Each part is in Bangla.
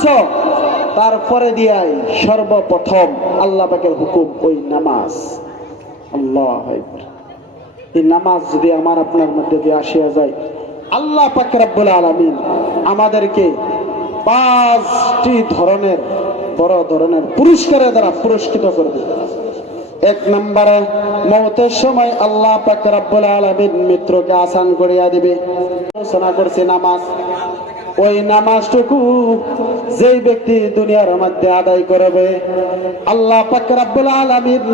মানছ, তারপরে দিয়াই সর্বপ্রথম আল্লাহ পাকের হুকুম ওই নামাজ। আল্লাহু আকবার। এই নামাজ যদি আমার আপনার মধ্যে দিয়ে আসিয়া যায়, আল্লাহ পাক রব্বুল আলামিন আমাদেরকে 5টি ধরনের বড় ধরনের পুরস্কারের দ্বারা পুরস্কৃত করবে। 1 নম্বরে মওতের সময় আল্লাহ পাক রব্বুল আলামিন মৃত্যুকে আসান করিয়া দিবে। আলোচনা করছে নামাজ। ওই নামাজটুকু যেই ব্যক্তি দুনিয়ার মধ্যে আদায় করবে, আল্লাহ পাক রব্বুল আলামিন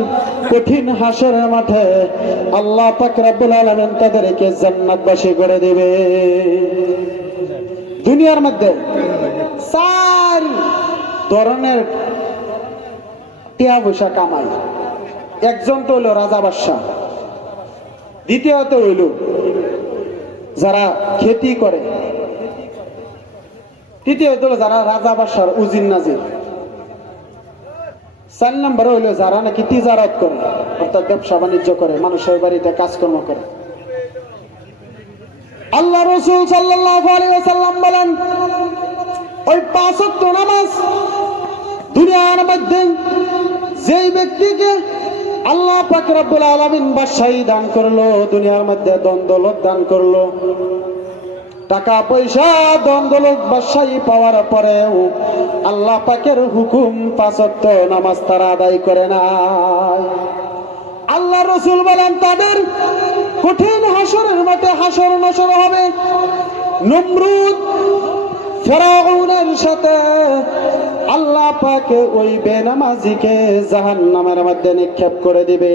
কঠিন হাসরের মাঠে আল্লাহ পাক রব্বুল আলামিন তাদেরকে জান্নাতবাসী করে দিবে। দুনিয়ার মধ্যে 4 ধরনের টিয়া পয়সা কামাই। একজন তো হইল রাজা বাদশাহ, দ্বিতীয়ত হইল যারা খেতি করে, তৃতীয়ত হলো যারা রাজা বাদশার উজির নাজির, 4 নম্বর হইল যারা নাকি তিজারত করে, অর্থাৎ ব্যবসা বাণিজ্য করে, মানুষের বাড়িতে কাজকর্ম করে। আল্লাহ রাসূল সাল্লাল্লাহু আলাইহি ওয়াসাল্লাম বলেন, ওই 5 ওয়াক্ত নামাজ দুনিয়ার মধ্যে যেই ব্যক্তিকে আল্লাহ পাক রব্বুল আলামিন বাদশাহী দান করলো, দুনিয়ার মধ্যে ধন দৌলত দান করলো, টাকা পয়সা ধন দৌলত বাদশাহী পাওয়ার পরেও আল্লাহ পাকের হুকুম 5 ওয়াক্ত নামাজ তারা আদায় করে না। আল্লাহ রাসূল বলেন, তাদের কঠিন হাসরের মাঠে হাসর নাসর হবে। নমরুদ ফেরাউনের সাথে আল্লাহ পাক ওই বেনামাজিকে জাহান্নামের মধ্যে নিক্ষেপ করে দিবে।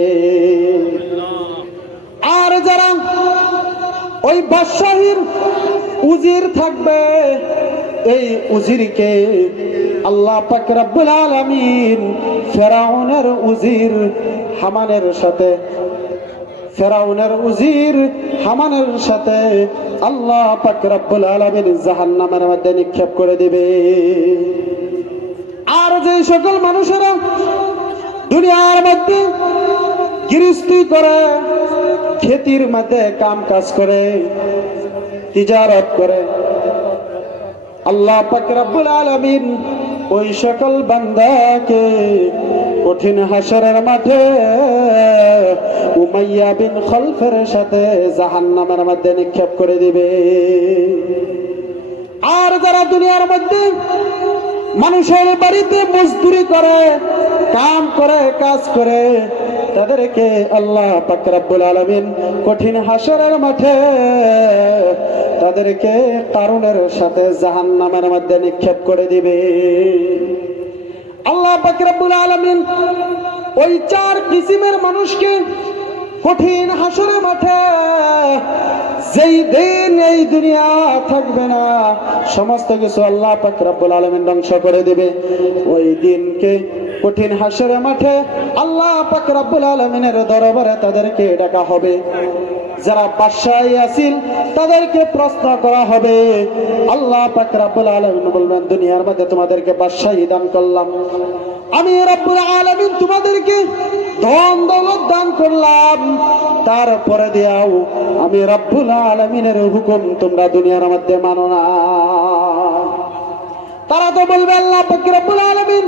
আর যারা ওই বাদশাহীর উজির থাকবে, এই উজিরকে আল্লাহ পাক রব্বুল আলামিন ফেরাউনের উজির হামানের সাথে আল্লাহ পাক রব্বুল আলামিন জাহান্নামের মধ্যে নিক্ষেপ করে দিবে। আর যে সকল মানুষেরা দুনিয়ার মধ্যে গৃহস্থী করে, খেতির মধ্যে কাম কাজ করে, তিজারত করে, আল্লাহ পাক রব্বুল আলামিন ওই সকল বান্দাকে কঠিন হাসরের মাঠে উমাইয়া বিন খলফের সাথে জাহান্নামের মধ্যে নিক্ষেপ করে দিবে। আর যারা দুনিয়ার মধ্যে মানুষের বাড়িতে মজদুরি করে, কাম করে, কাজ করে, তাদেরকে আল্লাহ পাক রব্বুল আলামিন কঠিন হাসরের মাঠে তাদেরকে কারুনের সাথে জাহান্নামের মধ্যে নিক্ষেপ করে দিবে। আল্লাহ পাক রব্বুল আলামিন ওই 4 কিসিমের মানুষকে কঠিন হাসরের মাঠে, যেই দিন এই দুনিয়া থাকবে না, সমস্ত কিছু আল্লাহ পাক রব্বুল আলামিন ধ্বংস করে দিবে, ওই দিনকে কঠিন হাসরের মাঠে আল্লাহ পাক রব্বুল আলামিনের দরবারে তাদেরকে ডাকা হবে। যারা বাদশাহী আছিল তাদেরকে প্রশ্ন করা হবে। আল্লাহ পাক রব্বুল আলামিন বলবেন, দুনিয়ার মধ্যে তোমাদেরকে বাদশাহী দান করলাম, আমি রব্বুল আলামিন তোমাদেরকে ধন দৌলত দান করলাম, তারপরে দিয়াও আমি রব্বুল আলামিনের হুকুম তোমরা দুনিয়ার মধ্যে মানো না। তারা তো বলবে, আল্লাহ পাক রব্বুল আলামিন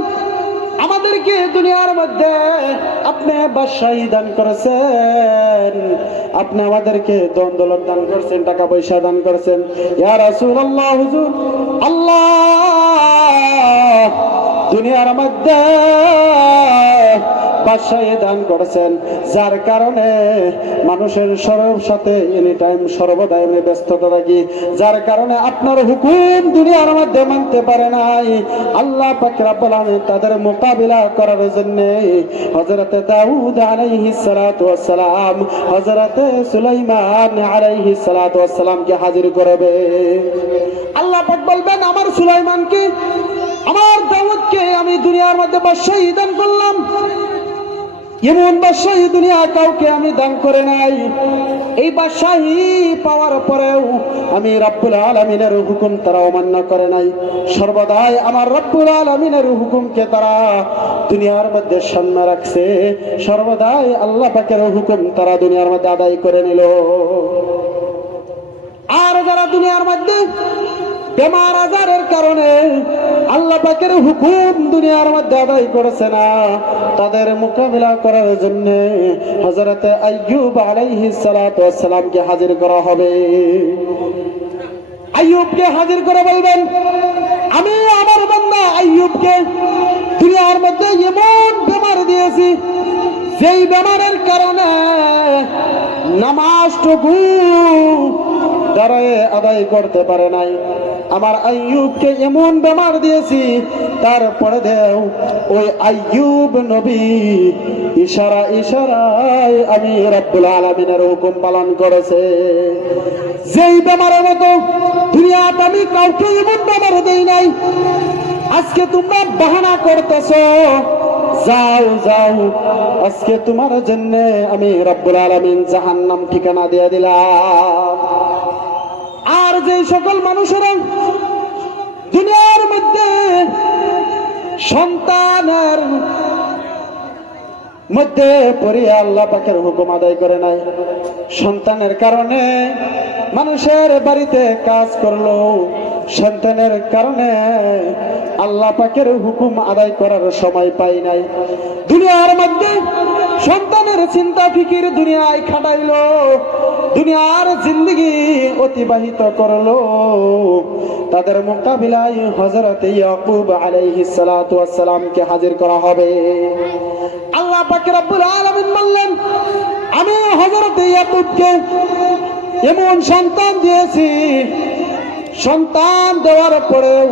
আমাদেরকে দুনিয়ার মধ্যে আপনি বাদশাহী দান করেছেন, আপনি আমাদেরকে ধন দৌলত দান করেছেন, টাকা পয়সা দান করেছেন। ইয়া রাসূলুল্লাহ, হুজুর, আল্লাহ দুনিয়ার মধ্যে বাদশাহী দান করেছেন, যার কারণে মানুষের সাথে এনি টাইম সর্বদা আমি ব্যস্ততা থাকি, যার কারণে আপনার হুকুম দুনিয়ার মধ্যে মানতে পারে নাই। আল্লাহ পাক রব্বুল আলামিন তাদের মোকাবিলা করার জন্য হযরতে দাউদ আলাইহিস সালাতু ওয়াস সালাম, হযরতে সুলাইমান আলাইহিস সালাতু ওয়াস সালামকে হাজির করবে। আল্লাহ পাক বলবেন, আমার সুলাইমানকে, আমার দাউদকে আমি দুনিয়ার মধ্যে বাদশাহী দান করলাম, এমন বাদশাহী দুনিয়া কাউকে আমি দান করে নাই। এই বাদশাহী পাওয়ার পরেও আমি রব্বুল আলামিনের হুকুম তারা অমান্য করে নাই। সর্বদাই আমার রব্বুল আলামিনের হুকুমকে তারা দুনিয়ার মধ্যে সামনে রাখছে, সর্বদাই আল্লাহ পাকের হুকুম তারা দুনিয়ার মধ্যে আদায় করে নিল। আর যারা দুনিয়ার মধ্যে বেমার আজারের কারণে আল্লাহ পাকের হুকুম দুনিয়ার মধ্যে আদায় করেছে না, তাদের মোকাবিলা করার জন্য হযরত আইয়ুব আলাইহিস সালাতু ওয়াস সালামকে হাজির করা হবে। আইয়ুবকে হাজির করে বলবেন, আমি আমার বান্দা আইয়ুবকে দুনিয়ার মধ্যে এমন বেমার দিয়েছি, যেই বেমারের কারণে নামাজটুকু দাঁড়ায় আদায় করতে পারে নাই। আমার আইয়ুবকে এমন বেমার দিয়েছি, তারপরে দেও ওই আইয়ুব নবী ইশারায় আমি রব্বুল আলামিনের হুকুম পালন করেছে। যেই বেমারের মতো দুনিয়াতে আমি কাউকে এমন বেমার দেই নাই। আজকে তোমরা বাহানা করতেছো, যাও যাও, আজকে তোমার জন্য আমি রব্বুল আলামিন জাহান্নাম ঠিকানা দিয়ে দিলাম। আর যে সকল মানুষেরা দুনিয়ার মধ্যে সন্তানের মধ্যে পড়ে আল্লাহ পাকের হুকুম আদায় করে নাই, সন্তানের কারণে মানুষের বাড়িতে কাজ করলো, সন্তানের কারণে আল্লাহ পাকের হুকুম আদায় করার সময় পাই নাই, দুনিয়ার মধ্যে সন্তানের চিন্তা ফিকির দুনিয়ায় খাটাইলো, দুনিয়ার জিন্দগি অতিবাহিত করলো, তাদের মোকাবিলায় হযরত ইয়াকুব আলাইহিস সালাতু ওয়াস সালামকে হাজির করা হবে। আল্লাহ পাক রব্বুল আলামিন বললেন, আমি হযরত ইয়াকুবকে এমন সন্তান দিয়েছি, সন্তান দেওয়ার পরেও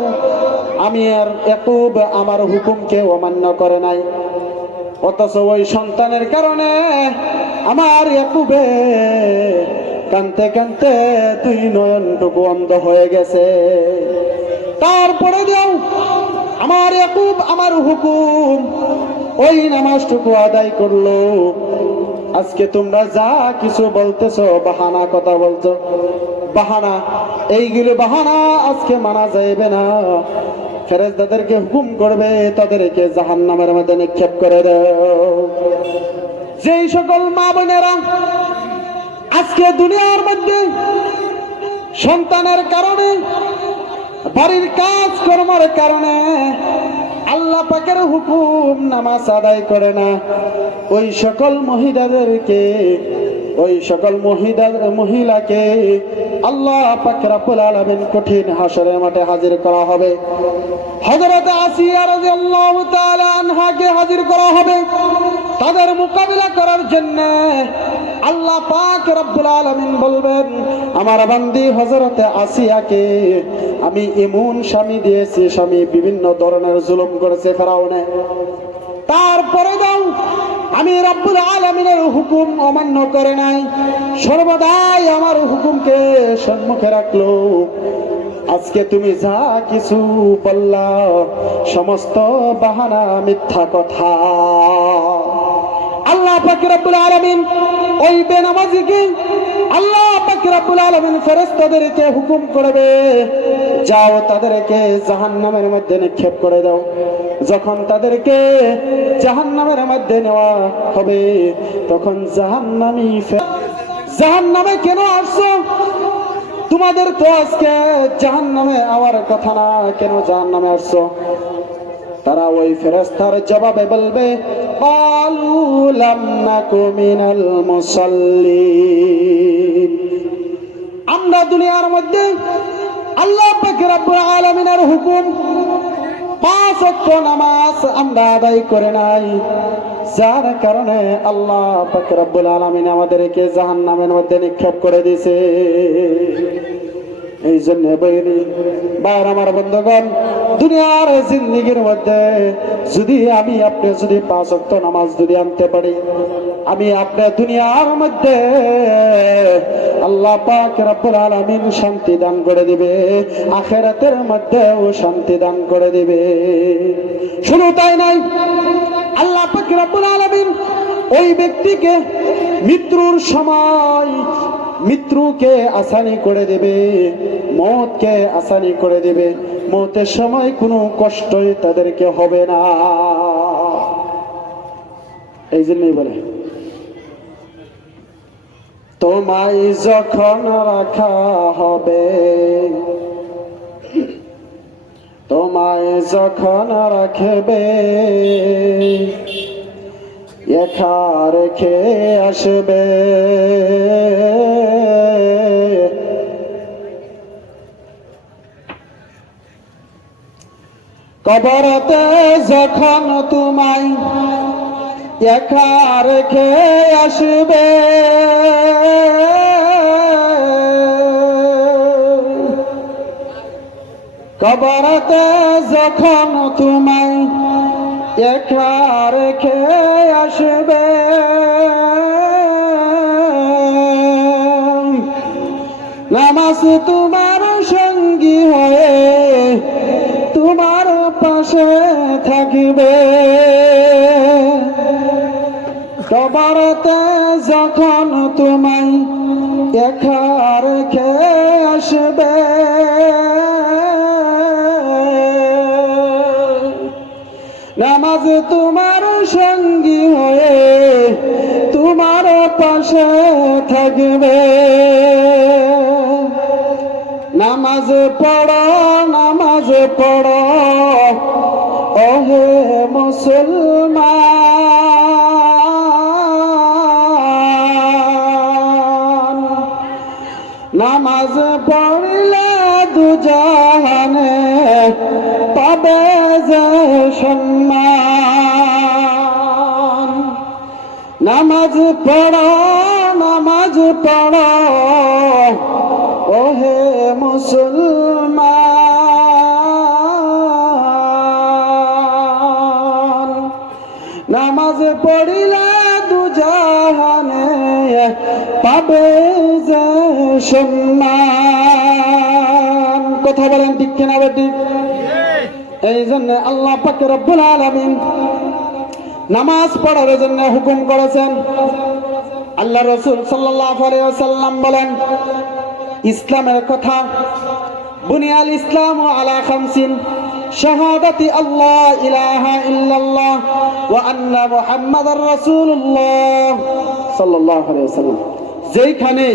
আমি আর ইয়াকুব আমার হুকুমকে অমান্য করে নাই, অথচ ওই সন্তানের কারণে আমার ইয়াকুবে কানতে কানতে দুই নয়নটুকু অন্ধ হয়ে গেছে। তারপরে দেও আমার ইয়াকুব আমার হুকুম ওই নামাজটুকু আদায় করলো। আজকে তোমরা যা কিছু বলতেছো, বাহানা কথা বলছো, বাহানা, এইগুলো বাহানা আজকে মানা যাইবে না। ফেরেশতাদেরকে হুকুম করবে তাদেরকে জাহান্নামের মধ্যে নিক্ষেপ করে দাও। যেই সকল মা বোনেরা আজকে দুনিয়ার মধ্যে সন্তানের কারণে, বাড়ির কাজ কর্মের কারণে আল্লাহ পাকের হুকুম নামাজ আদায় করে না, ওই সকল মহিলাদেরকে, ওই সকল মহিলাকে আল্লাহ পাক রব্বুল আলামিন কঠিন হাসরের মাঠে হাজির করা হবে। হযরত আসিয়া রাদিয়াল্লাহু তাআলা আনহাকে হাজির করা হবে। তাদের মোকাবিলা করার জন্য আল্লাহ পাক রব্বুল আলামিন বলবেন, আমার বান্দি হযরত আসিয়াকে আমি এমন স্বামী দিয়েছি, স্বামী বিভিন্ন ধরনের জুলুম করেছে ফেরাউনে, তারপরে দাও আমি রব্বুল আলামিনের হুকুম অমান্য করে নাই, সর্বদাই আমার হুকুমকে সম্মুখে রাখলো। আজকে তুমি যা কিছু বললা সমস্ত বাহানা, মিথ্যা কথা। আল্লাহ পাক রব্বুল আলামিন ওই বেনামাজিকে আল্লাহ পাক রব্বুল আলামিন ফেরেশতাদেরকে হুকুম করবে, যাও তাদেরকে জাহান্নামের মধ্যে নিক্ষেপ করে দাও। যখন তাদেরকে জাহান্নামের মধ্যে নেওয়া হবে, তখন জাহান্নামে কেন আসছো? তোমাদের তো আজকে জাহান্নামে আওয়ার কথা না, কেন জাহান্নামে আসছো? তারা ওই ফেরেশতার জবাবে বলবে, ক্বালু লাম নাকু মিনাল মুসাল্লিন, আমরা দুনিয়ার মধ্যে আল্লাহ পাক রব্বুল আলামিনের হুকুম 5 ওয়াক্ত নামাজ আমরা আদায় করে নাই, যার কারণে আল্লাহ পাক রব্বুল আলামিন আমাদেরকে জাহান্নামের মধ্যে নিক্ষেপ করে দিয়েছে। এই জন্য বলি ভাইরা আমার বন্ধুগণ, দুনিয়ার জিন্দেগির মধ্যে যদি আমি আপনি যদি 5 ওয়াক্ত নামাজ যদি আনতে পারি, আমি আপনি দুনিয়ার মধ্যে আল্লাহ পাক রব্বুল আলামিন শান্তি দান করে দিবে, আখিরাতের মধ্যেও শান্তি দান করে দিবে। শুধু তাই নাই, আল্লাহ পাক রব্বুল আলামিন ওই ব্যক্তিকে মৃত্যুর সময় মৃত্যুকে আসানি করে দেবে, মওতকে আসানি করে দেবে, মওতের সময় কোনো কষ্টই তাদেরকে হবে না। এই জন্যই বলে, তোমায় যখন রাখা হবে, তোমায় যখন রাখবে একা রেখে আসবে, কবরতে যখন তোমায় একা রেখে আসবে, কবরতে যখন তোমায় একা রেখে আসবে, নামাজ তোমার সঙ্গী হয়ে তোমার পাশে থাকবে, কবরতে যখন তোমায় একা রেখে আসবে, নামাজ তোমার সঙ্গী হয়ে তোমার পাশে থাকবে, নামাজ পড়ো নামাজ পড়ো ওহে মুসলমান, নামাজ পড়লে দুজাহানে পাবে যে সম্মান, নামাজ পড়ো নামাজ পড়ো ওহে মুসলমান, নামাজ পড়িলে দুজাহানে পাবে যে সম্মান। কথা বলেন ঠিক কিনা বেটি? এই জন্য আল্লাহ পাক রব্বুল আলামিন নামাজ পড়ার জন্য হুকুম করেছেন। আল্লাহ রাসূল সাল্লাল্লাহু আলাইহি ওয়াসাল্লাম বলেন, ইসলামের কথা, বুনিয়াল ইসলামু আলা খামসিন, শাহাদাতি আল্লাহ ইলাহা ইল্লাল্লাহ ওয়া আন্না মুহাম্মাদার রাসূলুল্লাহ সাল্লাল্লাহু আলাইহি ওয়াসাল্লাম। যেখানে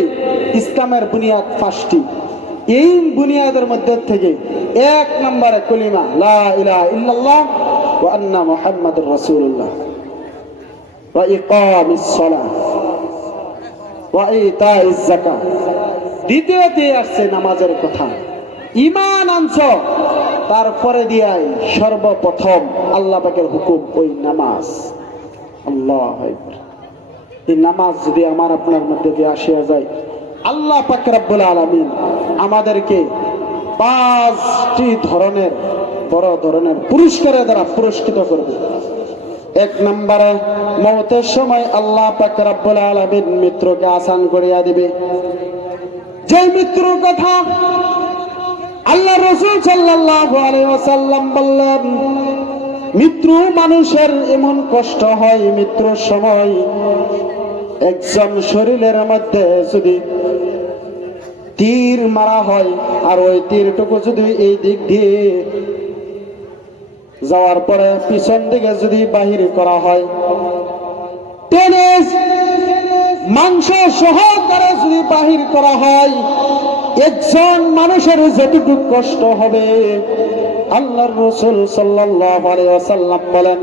ইসলামের বুনিয়াদ 5টি, এই বুনিয়াদের মধ্যে থেকে এক নম্বরে কলিমা লা ইলাহা ইল্লাল্লাহ ওয়া আন্না মুহাম্মাদুর রাসূলুল্লাহ ওয়া ইকামিস সালাহ ওয়া ইতাইজ যাকাত। দ্বিতীয়তে আসছে নামাজের কথা। ঈমান আনছ, তারপরে দিয়াই সর্বপ্রথম আল্লাহ পাকের হুকুম ওই নামাজ। আল্লাহু আকবার। এই নামাজ যদি আমার আপনার মধ্যে দিয়ে আসিয়া যায়, আল্লাহ পাক রব্বুল আলামিন আমাদেরকে 5টি ধরনের বড় ধরনের পুরস্কারের দ্বারা পুরস্কৃত করবে। এক নম্বরে মওতের সময় আল্লাহ পাক রব্বুল আলামিন মৃত্যুকে আসান করিয়া দিবে। যে মৃত্যুর কথা আল্লাহ রাসূল সাল্লাল্লাহু আলাইহি ওয়াসাল্লাম বললেন, মৃত্যু মানুষের এমন কষ্ট হয়, মৃত্যুর সময় একজন শরীরের মধ্যে যদি তীর মারা হয়, আর ওই তীরটুকু যদি এই দিক দিয়ে যাওয়ার পরে পিছন দিকে যদি বাহির করা হয়, টেনে মাংস সহকারে যদি বাহির করা হয়, একজন মানুষের যতটুকু কষ্ট হবে, আল্লাহর রাসূল সাল্লাল্লাহু আলাইহি ওয়াসাল্লাম বলেন,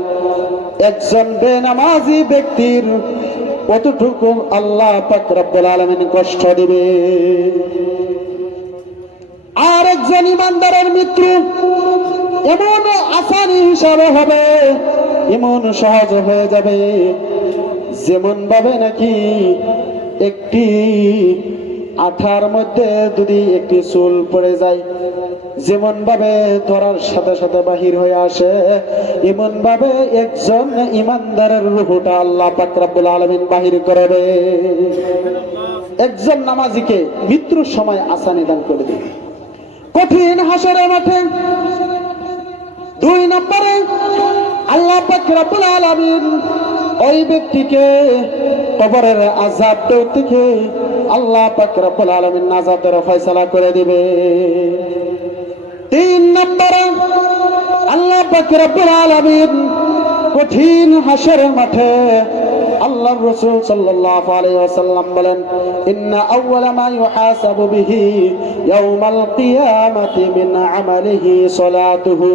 একজন বেনামাজি ব্যক্তির কতটুকু আল্লাহ পাক রব্বুল আলামিন কষ্ট দিবে। আর একজন ইমানদারের মৃত্যু এমন আসানি হিসাবে হবে, এমন সহজ হয়ে যাবে, যেমন ভাবে নাকি একটি আঠার মধ্যে যদি একটি চুল পড়ে যায়, যেমন ভাবে ধরার সাথে সাথে বাহির হয়ে আসে, এমন ভাবে একজন ইমানদারের রূহটা আল্লাহ পাক রব্বুল আলামিন বাহির করবে। একজন নামাজিকে মৃত্যুর সময় আসানি দান করে দিবে কঠিন হাসরের মাঠে। 2 নম্বরে আল্লাহ পাক রব্বুল আলামিন ওই ব্যক্তিকে কবরের আযাব থেকে আল্লাহ পাক রব্বুল আলামিন নাজাতের ফয়সালা করে দিবে। 3 নম্বরে আল্লাহ পাক রব্বুল আলামিন কঠিন হাসরের মাঠে আল্লাহ আল্লাহর রাসূল সাল্লাল্লাহু আলাইহি ওয়াসাল্লাম বলেন, ইন্না আউওয়ালা মা ইউহাসাবু বিহি ইয়াউমাল কিয়ামাতি মিন আমালিহি সালাতুহু।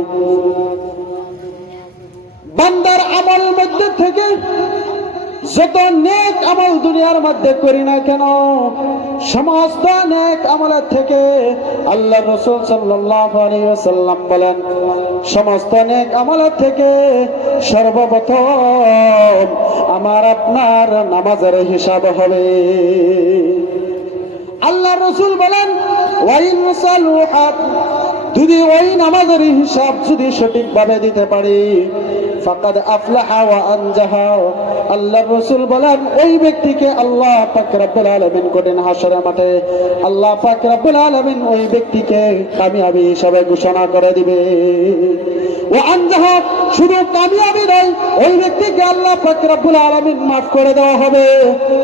বান্দার আমল মধ্যে থেকে যত নেক আমল দুনিয়ার মধ্যে করি না কেন, সমস্ত নেক আমলের থেকে আল্লাহর রাসূল সাল্লাল্লাহু আলাইহি ওয়াসাল্লাম বলেন, সমস্ত নেক আমলের থেকে সর্বপ্রথম আমার আপনার নামাজের হিসাব হবে। আল্লাহর রাসূল বলেন, ওয়াইন সালুহাত, যদি ওই নামাজের হিসাব যদি সঠিকভাবে দিতে পারি, ফাকাদ আফলাহা ওয়া আনজাহা, আল্লাহর রাসূল বলেন ওই ব্যক্তিকে আল্লাহ পাক রব্বুল আলামিন কঠিন হাসরের মাঠে আল্লাহ পাক রব্বুল আলামিন ওই ব্যক্তিকে কামিয়াবি হিসাবে ঘোষণা করে দিবে। ওয়া আনজাহা, শুধু কামিয়াবি নয়, ওই ব্যক্তিকে আল্লাহ পাক রব্বুল আলামিন মাফ করে দেওয়া হবে।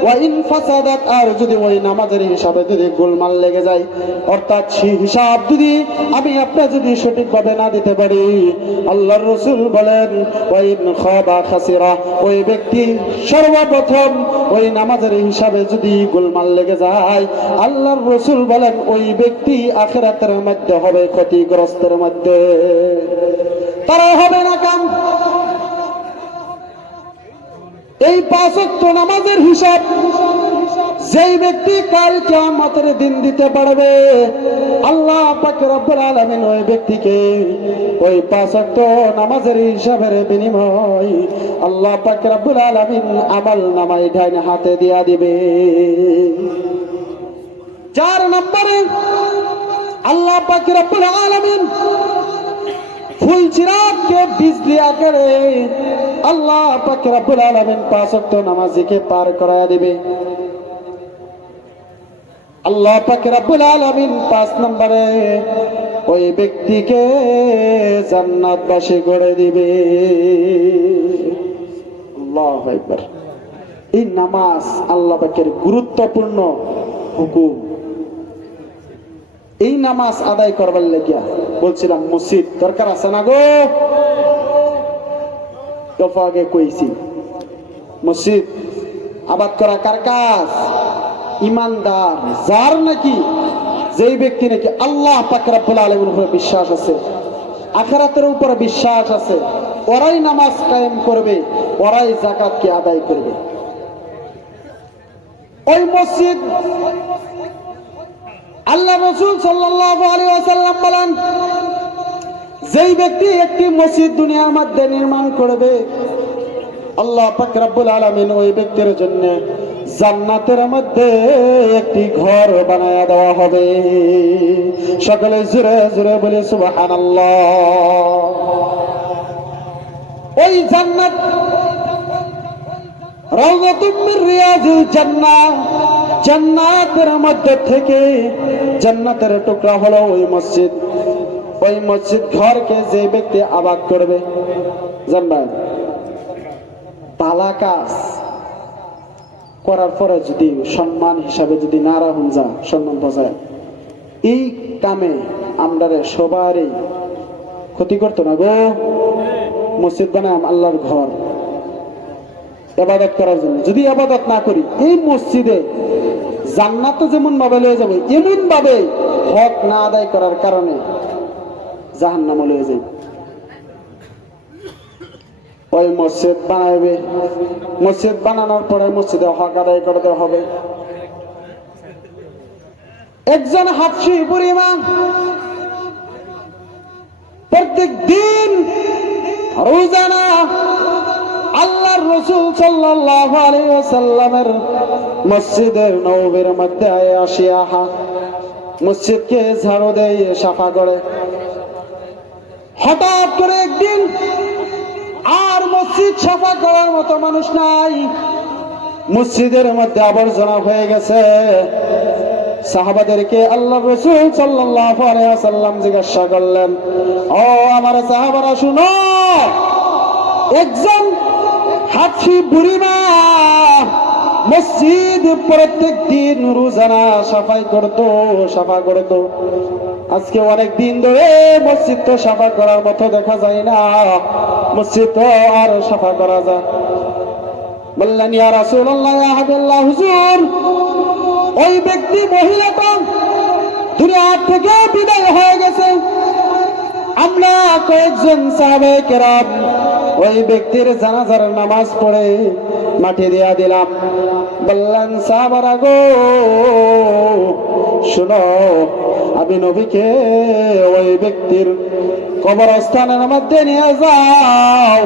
ওয়া ইন ফাসাদাত, আর যদি ওই নামাজের হিসাবে যদি গোলমাল লেগে যায়, অর্থাৎ সেই হিসাব যদি আমি আপনার যদি সঠিকভাবে না দিতে পারি, আল্লাহর রাসূল বলেন ওয়া ইন খাবা খাসিরা, ওই ব্যক্তি সর্বপ্রথম ওই নামাজের হিসাবে যদি গোলমাল লেগে যায়, আল্লাহর রাসূল বলেন ওই ব্যক্তি আখিরাতের মধ্যে হবে ক্ষতিগ্রস্তের মধ্যে, তারা হবে না কাম। এই 5 ওয়াক্ত নামাজের হিসাব যেই ব্যক্তি কাল কিয়ামতের দিন দিতে পারবে, আল্লাহ পাক রব্বুল আলামিন ওই ব্যক্তিকে ওই 5 ওয়াক্ত নামাজের হিসাবের বিনিময় আল্লাহ পাক রব্বুল আলামিন আমল নামায় ডান হাতে দিয়া দিবে। 4 নম্বরে আল্লাহ পাক রব্বুল আলামিন ফুল চিরাগকে বিজলি আকারে আল্লাহ পাক রব্বুল আলামিন 5 ওয়াক্ত নামাজীকে পার করায়া দিবে। আল্লাহ পাক রব্বুল আলামিন 5 নম্বরে ওই ব্যক্তিকে জান্নাতবাসী করে দিবে। আল্লাহু আকবার। এই নামাজ আল্লাহ পাকের গুরুত্বপূর্ণ হুকুম। এই নামাজ আদায় করবার লাগিয়া বলছিলাম মসজিদ দরকার আছে না গো, দফা আগে কইছি। মসজিদ আবাদ করা কার কাজ? ইমানদার, যার নাকি যেই ব্যক্তি নাকি আল্লাহ পাক রব্বুল আলামিনের উপরে বিশ্বাস আছে, আখিরাতের উপরে বিশ্বাস আছে, ওরাই নামাজ কায়েম করবে, ওরাই যাকাতকে আদায় করবে। ওই মসজিদ আল্লাহ রাসূল সাল্লাল্লাহু আলাইহি ওয়াসাল্লাম বলেন, যেই ব্যক্তি একটি মসজিদ দুনিয়ার মধ্যে নির্মাণ করবে, আল্লাহ পাক রব্বুল আলামিন ওই ব্যক্তির জন্য জান্নাতের মধ্যে একটি ঘর বানায়া দেওয়া হবে। সকলে জোরে জোরে বলে সুবহানাল্লাহ। ওই জান্নাত রাউযাতুম মির রিয়াজিল জান্নাহ, জান্নাতের মধ্যে থেকে জান্নাতের টুকরা হলো ওই মসজিদ। ওই মসজিদ ঘরকে যে ব্যক্তি আবাদ করবে, জানবেন ভালো কাজ করার পরে যদি সম্মান হিসাবে যদি না রাখুন যা সম্মান বজায়, এই কামে আমরা সবারই ক্ষতি করতো না গো। মসজিদ বানাম আল্লাহর ঘর ইবাদত করার জন্য, যদি ইবাদত না করি এই মসজিদে জান্নাত যেমন ভাবে লয়ে যাবে, এমন ভাবে হক না আদায় করার কারণে জাহান্নামে লয়ে যাবে। ওই মসজিদ বানাবে, মসজিদ বানানোর পরে মসজিদে হক আদায় করতে হবে। একজন হাফসি বুড়িমা প্রত্যেক দিন রোজানা আল্লাহর রাসূল সাল্লাল্লাহু আলাইহি ওয়াসাল্লামের মসজিদের নববীর মধ্যে আসিয়া মসজিদকে ঝাড়ু দেয়, সাফা করে। হঠাৎ করে একদিন আর মসজিদ সাফা করার মতো মানুষ নাই, মসজিদের মধ্যে আবর্জনা হয়ে গেছে। সাহাবাদেরকে আল্লাহর রাসূল সাল্লাল্লাহু আলাইহি ওয়াসাল্লাম জিজ্ঞাসা করলেন, ও আমার সাহাবারা শুনো, একজন হাফসি বুড়িমা মসজিদ প্রত্যেক দিন রোজানা সাফা করতো। আজকে অনেক দিন ধরে মসজিদ তো সাফা করার মতো দেখা যায় না, মসজিদ তো আর সাফা করা যায়। বললেন ইয়া রাসূলুল্লাহ, ইয়া হাবিবাল্লাহ, হুজুর ওই ব্যক্তি মহিলাটা দুনিয়া থেকে বিদায় হয়ে গেছে। আমরা কয়েকজন সাহাবায়ে কেরাম ওই ব্যক্তির জানাজার নামাজ পড়ে মাটি দিয়া দিলাম। বললেন সাহাবারা গো শুনো, আমি নবীকে ওই ব্যক্তির কবরস্থানের মধ্যে নিয়ে যাও,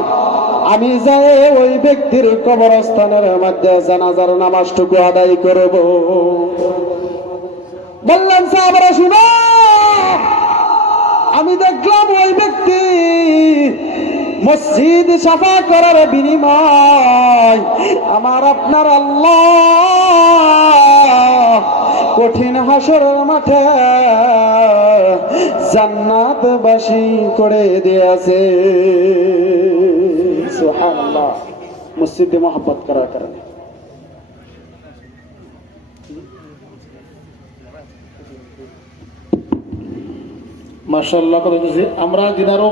আমি যাই ওই ব্যক্তির কবরস্থানের মধ্যে জানাজার নামাজটুকু আদায় করব। বললেন সাহাবারা শুনো, আমি দেখলাম ওই ব্যক্তি মসজিদ সাফা করার বিনিময় আমার আপনার আল্লাহ কঠিন হাসরের মাঠে জান্নাতবাসী করে দিয়েছে। সুবহানাল্লাহ। মসজিদে মহব্বত করার কারণে মাশাআল্লাহ। আমরা দিনার